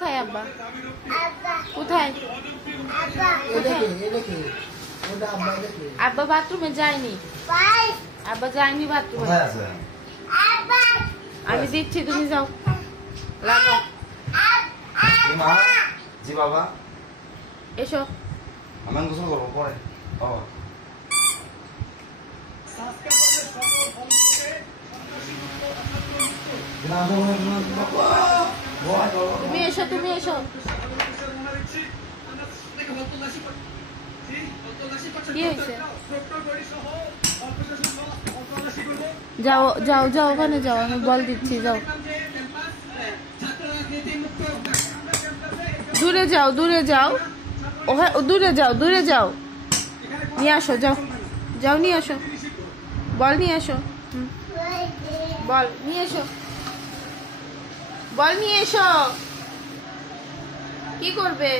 কোথায় আব্বা? কোথায়? আব্বা বাথরুমে যায়নি। আব্বা যায়নি বাথরুমে। আমি দিচ্ছি, তুমি যাও লাগো। জি বাবা, এসো। আমি গোসল করবো পরে। তুমি এসো, তুমি এসো। কি হয়েছে? যাও যাও যাও, ওখানে যাও, আমি বল দিচ্ছি, যাও। দূরে যাও, দূরে যাও, দূরে যাও, দূরে যাও। নিয়ে আসো, যাও যাও, নিয়ে আসো, বল নিয়ে আসো। বল নিয়ে এসো, বল নিয়ে এসো। কি করবে?